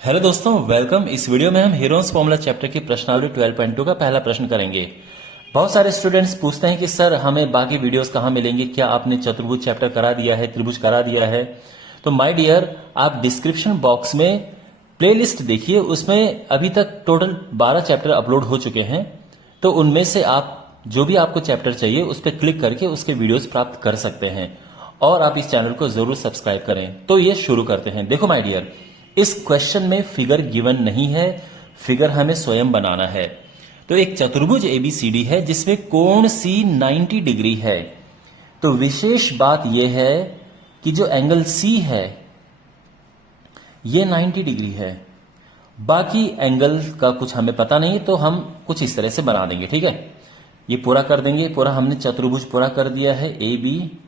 Hello दोस्तों, welcome. इस video में हम हीरोन्स फॉर्मूला चैप्टर की प्रश्नावली 12.2 का पहला प्रश्न करेंगे। बहुत सारे स्टूडेंट्स पूछते हैं कि सर हमें बाकी वीडियोस कहाँ मिलेंगे, क्या आपने चतुर्भुज चैप्टर करा दिया है, त्रिभुज करा दिया है? तो माय डियर, आप डिस्क्रिप्शन बॉक्स में प्लेलिस्ट देखिए, उसमें अभी तक टोटल 12 चैप्टर अपलोड हो चुके हैं। तो उनमें से आप जो भी आपको चैप्टर चाहिए उस पर क्लिक करके उसके वीडियोस प्राप्त कर सकते हैं। और आप इस चैनल को जरूर सब्सक्राइब करें। तो ये शुरू करते हैं। देखो माय डियर, इस क्वेश्चन में फिगर गिवन नहीं है, फिगर हमें स्वयं बनाना है। तो एक चतुर्भुज एबीसीडी है जिसमें कोण सी 90 डिग्री है। तो विशेष बात यह है कि जो एंगल सी है ये 90 डिग्री है। बाकी एंगल का कुछ हमें पता नहीं, तो हम कुछ इस तरह से बना देंगे। ठीक है, ये पूरा कर देंगे। पूरा हमने चतुर्भुज पूरा कर दिया है, ए बी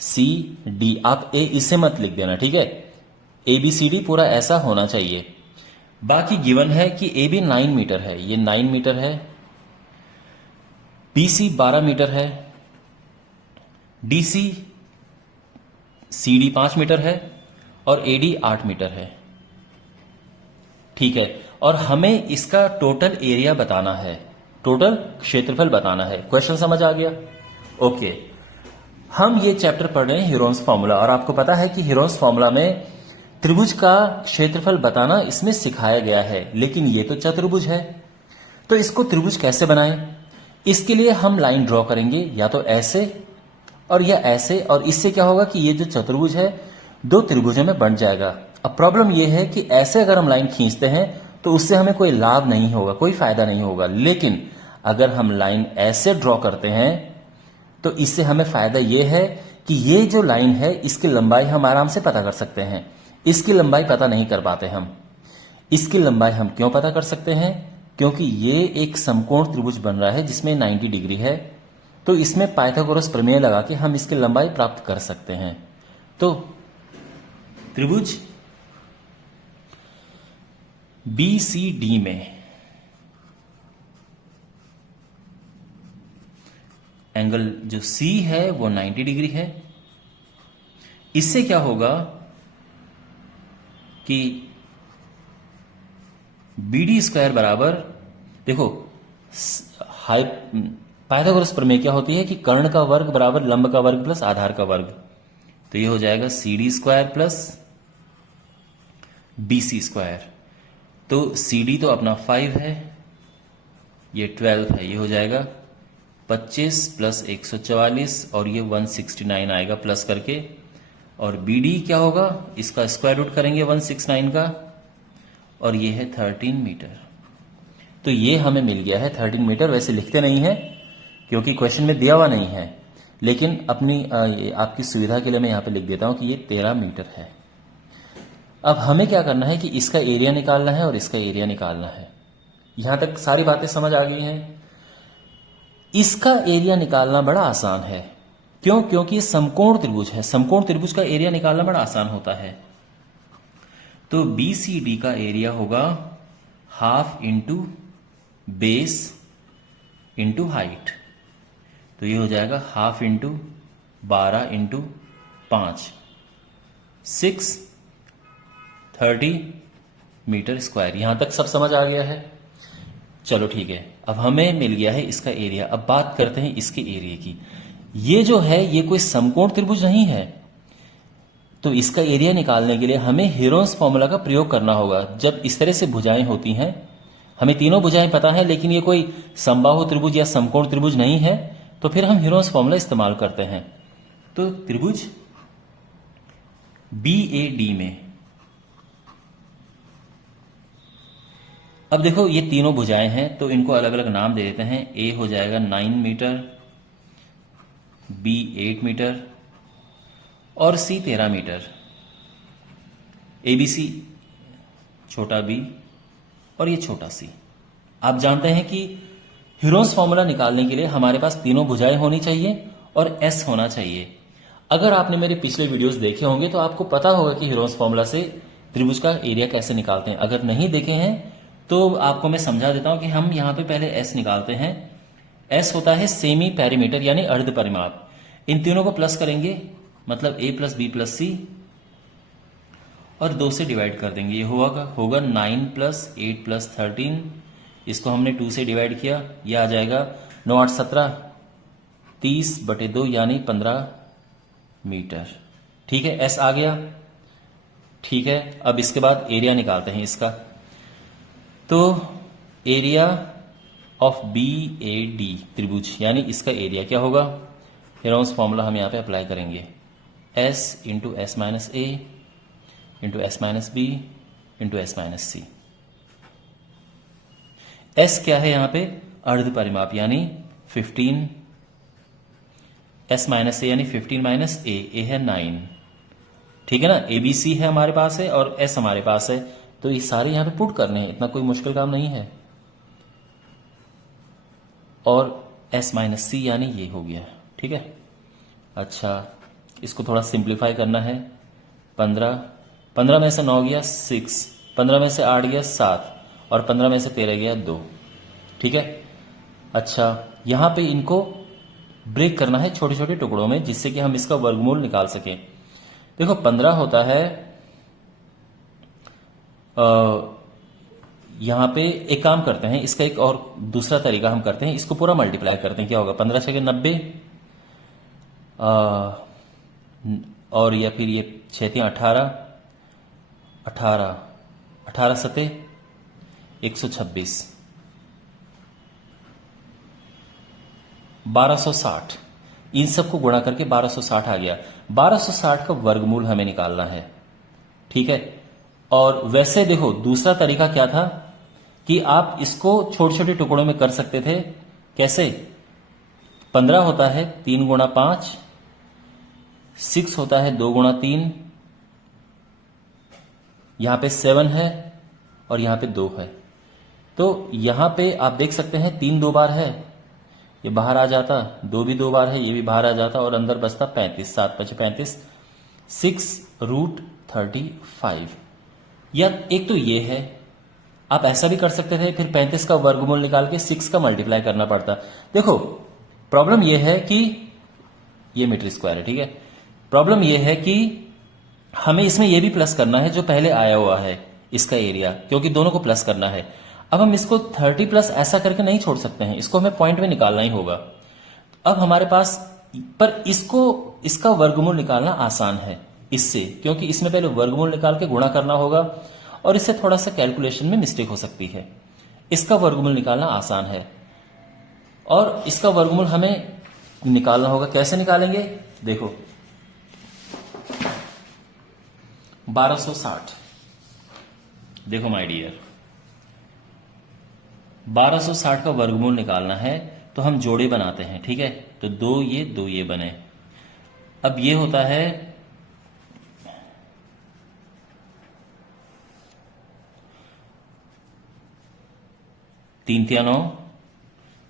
सी डी। आप ए इसे मत लिख देना, ठीक है। एबीसीडी पूरा ऐसा होना चाहिए। बाकी गिवन है कि ए बी 9 मीटर है, ये 9 मीटर है। बीसी 12 मीटर है। डीसी सीडी 5 मीटर है और एडी 8 मीटर है। ठीक है, और हमें इसका टोटल एरिया बताना है, टोटल क्षेत्रफल बताना है। क्वेश्चन समझ आ गया? ओके, हम ये चैप्टर पढ़ रहे हैं हीरोन्स फॉर्मूला, और आपको पता है कि हीरोन्स फॉर्मूला में त्रिभुज का क्षेत्रफल बताना इसमें सिखाया गया है। लेकिन ये तो चतुर्भुज है, तो इसको त्रिभुज कैसे बनाएं? इसके लिए हम लाइन ड्रॉ करेंगे, या तो ऐसे और या ऐसे, और इससे क्या होगा कि ये जो चतुर्भुज है दो त्रिभुजों में बंट जाएगा। अब प्रॉब्लम यह है कि ऐसे अगर हम लाइन खींचते हैं तो उससे हमें कोई लाभ नहीं होगा, कोई फायदा नहीं होगा। लेकिन अगर हम लाइन ऐसे ड्रॉ करते हैं तो इससे हमें फायदा यह है कि ये जो लाइन है इसकी लंबाई हम आराम से पता कर सकते हैं। इसकी लंबाई पता नहीं कर पाते हम। इसकी लंबाई हम क्यों पता कर सकते हैं? क्योंकि ये एक समकोण त्रिभुज बन रहा है जिसमें 90 डिग्री है। तो इसमें पाइथागोरस प्रमेय लगा के हम इसकी लंबाई प्राप्त कर सकते हैं। तो त्रिभुज बीसीडी में एंगल जो सी है वो 90 डिग्री है। इससे क्या होगा कि BD स्क्वायर बराबर, देखो पाइथागोरस प्रमेय क्या होती है कि कर्ण का वर्ग बराबर लंब का वर्ग प्लस आधार का वर्ग। तो ये हो जाएगा CD square plus BC square. तो CD तो अपना 5 है, ये 12 है, ये हो जाएगा 25 प्लस 144 और ये 169 आएगा प्लस करके। और BD क्या होगा, इसका स्क्वायर रूट करेंगे 169 का, और ये है 13 मीटर। तो ये हमें मिल गया है 13 मीटर। वैसे लिखते नहीं है क्योंकि क्वेश्चन में दिया हुआ नहीं है, लेकिन अपनी आपकी सुविधा के लिए मैं यहां पे लिख देता हूं कि ये 13 मीटर है। अब हमें क्या करना है कि इसका एरिया निकालना है और इसका एरिया निकालना है। यहां तक सारी बातें समझ आ गई हैं। इसका एरिया निकालना बड़ा आसान है। क्यों? क्योंकि ये समकोण त्रिभुज है। समकोण त्रिभुज का एरिया निकालना बड़ा आसान होता है। तो BCD का एरिया होगा half into base into height. तो ये हो जाएगा half into 12 into 5, 630 metre square. यहां तक सब समझ आ गया है? चलो ठीक है, अब हमें मिल गया है इसका एरिया। अब बात करते हैं इसके एरिया की। ये जो है ये कोई समकोण त्रिभुज नहीं है, तो इसका एरिया निकालने के लिए हमें हीरोन्स फॉर्मूला का प्रयोग करना होगा। जब इस तरह से भुजाएं होती हैं, हमें तीनों भुजाएं पता है लेकिन ये कोई समबाहु त्रिभुज या समकोण त्रिभुज नहीं है, तो फिर हम हीरोन्स फॉर्मूला इस्तेमाल करते हैं। तो त्रिभुज BAD में अब देखो ये तीनों भुजाएं हैं, तो इनको अलग अलग नाम दे देते हैं। A हो जाएगा 9 मीटर, B 8 मीटर और C 13 मीटर। ABC छोटा b और ये छोटा c। आप जानते हैं कि हीरोन्स फॉर्मूला निकालने के लिए हमारे पास तीनों भुजाएं होनी चाहिए और S होना चाहिए। अगर आपने मेरे पिछले वीडियोस देखे होंगे तो आपको पता होगा कि हीरोन्स फॉर्मूला से त्रिभुज का एरिया कैसे निकालते हैं। अगर नहीं देखे हैं तो आपको मैं समझा देता हूं कि हम यहां पे पहले S निकालते हैं। S होता है सेमी पेरीमीटर यानी अर्ध परिमाप। इन तीनों को प्लस करेंगे, मतलब A plus B plus C, और 2 से डिवाइड कर देंगे। ये होगा 9 प्लस 8 प्लस 13, इसको हमने 2 से डिवाइड किया, ये आ जाएगा 9 8 17 30/2 यानी 15 मीटर। ठीक है, एस आ गया। ठीक है, अब इसके बाद एरिया निकालते हैं इसका। तो एरिया ऑफ BAD त्रिभुज यानी इसका एरिया क्या होगा, हेरोन्स फॉर्मूला हम यहां पे अप्लाई करेंगे, S into S minus A into S minus B into S minus C. S क्या है यहां पे, अर्ध परिमाप यानी 15, एस माइनस ए यानी 15 माइनस ए है 9। ठीक है ना, ABC है हमारे पास है और S हमारे पास है, तो ये सारे यहां पे पुट करने हैं, इतना कोई मुश्किल काम नहीं है। और S माइनस सी यानी ये हो गया। ठीक है, अच्छा इसको थोड़ा सिंप्लीफाई करना है। 15 में से 9 गया 6, 15 में से 8 गया 7 और 15 में से 13 गया 2। ठीक है, अच्छा यहां पे इनको ब्रेक करना है छोटे छोटे टुकड़ों में, जिससे कि हम इसका वर्गमूल निकाल सकें। देखो 15 होता है, यहां पे एक काम करते हैं, इसका एक और दूसरा तरीका हम करते हैं, इसको पूरा मल्टीप्लाई करते हैं। क्या होगा, 15 छके 90 और या फिर ये 6 18 18 18 सते 126 1260, इन सबको गुणा करके 1260 आ गया। 1260 का वर्गमूल हमें निकालना है। ठीक है, और वैसे देखो दूसरा तरीका क्या था कि आप इसको छोटे छोटे टुकड़ों में कर सकते थे। कैसे, 15 होता है 3 गुणा 5, 6 होता है 2 गुणा 3, यहां पे 7 है और यहां पे 2 है। तो यहां पे आप देख सकते हैं 3 2 बार है, ये बाहर आ जाता, 2 भी 2 बार है, ये भी बाहर आ जाता और अंदर बचता 35, 7 5 35, 6√35। या एक तो ये है, आप ऐसा भी कर सकते थे, फिर 35 का वर्गमूल निकाल के 6 का मल्टीप्लाई करना पड़ता। देखो प्रॉब्लम यह है कि ये मीटर स्क्वायर है। ठीक है, प्रॉब्लम यह है कि हमें इसमें यह भी प्लस करना है जो पहले आया हुआ है इसका एरिया, क्योंकि दोनों को प्लस करना है। अब हम इसको 30 प्लस ऐसा करके नहीं छोड़ सकते हैं, इसको हमें पॉइंट में निकालना ही होगा। अब हमारे पास पर इसका वर्गमूल निकालना आसान है इससे, क्योंकि इसमें पहले वर्गमूल निकाल के गुणा करना होगा और इससे थोड़ा सा कैलकुलेशन में मिस्टेक हो सकती है। इसका वर्गमूल निकालना आसान है और इसका वर्गमूल हमें निकालना होगा। कैसे निकालेंगे, देखो 1260, देखो माय डियर 1260 का वर्गमूल निकालना है तो हम जोड़े बनाते हैं। ठीक है, तो 2 ये बने। अब ये होता है 3 3 9।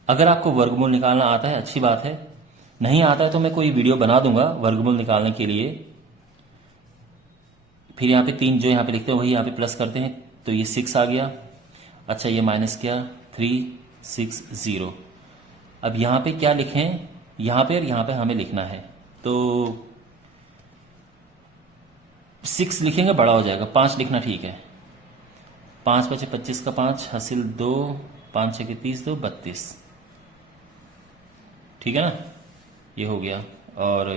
अगर आपको वर्गमूल निकालना आता है अच्छी बात है, नहीं आता है तो मैं कोई वीडियो बना दूंगा वर्गमूल निकालने के लिए। फिर यहाँ पे 3 जो यहाँ पे लिखते हैं वही यहाँ पे प्लस करते हैं, तो ये 6 आ गया। अच्छा ये माइनस किया 3 6 0। अब यहाँ पे क्या लिखें, यहाँ पे और यहाँ पे हमें लिखना है, तो 6 लिखेंगे बड़ा हो जाएगा, 5 लिखना ठीक है। 5 5 25 का 5 हासिल 2, 5 6 30 2 32। ठीक है ना, ये हो गया। और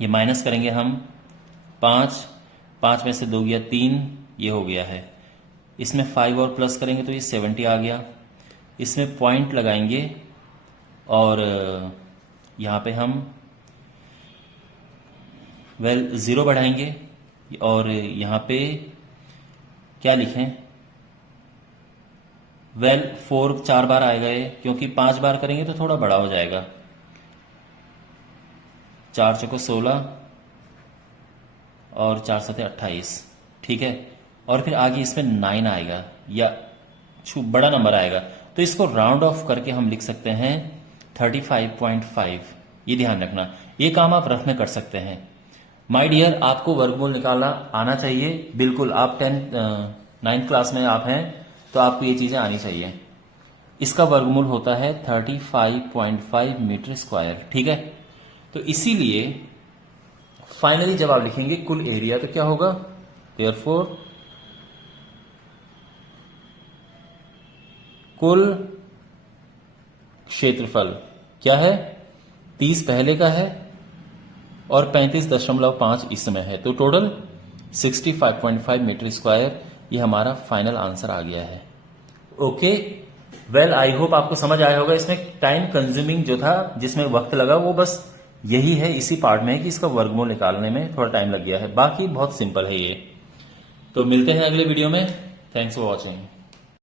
ये माइनस करेंगे हम 5 में से 2 गया 3, ये हो गया है। इसमें 5 और प्लस करेंगे तो ये 70 आ गया। इसमें पॉइंट लगाएंगे और यहाँ पे हम 0 बढ़ाएंगे और यहाँ पे क्या लिखें, 4 4 बार आएगा ये, क्योंकि 5 बार करेंगे तो थोड़ा बड़ा हो जाएगा। 4 चौको 16 और 4 सते 28। ठीक है, और फिर आगे इसमें 9 आएगा या बड़ा नंबर आएगा, तो इसको राउंड ऑफ करके हम लिख सकते हैं 35.5। ये ध्यान रखना, ये काम आप रफ में कर सकते हैं। माय डियर, आपको वर्गमूल निकालना आना चाहिए बिल्कुल। आप 9th क्लास में आप हैं तो आपको ये चीजें आनी चाहिए। इसका वर्गमूल होता है 35.5 मीटर स्क्वायर। ठीक है, तो इसीलिए फाइनली जब आप लिखेंगे कुल एरिया तो क्या होगा, देयरफॉर कुल क्षेत्रफल क्या है, 30 पहले का है और 35.5 इस समय है, तो टोटल 65.5 मीटर स्क्वायर। ये हमारा फाइनल आंसर आ गया है। ओके, वेल आई होप आपको समझ आया होगा। इसमें टाइम कंज्यूमिंग जो था, जिसमें वक्त लगा, वो बस यही है, इसी पार्ट में है कि इसका वर्गमूल निकालने में थोड़ा टाइम लग गया है। बाकी बहुत सिंपल है ये। तो मिलते हैं अगले वीडियो में। Thanks for watching.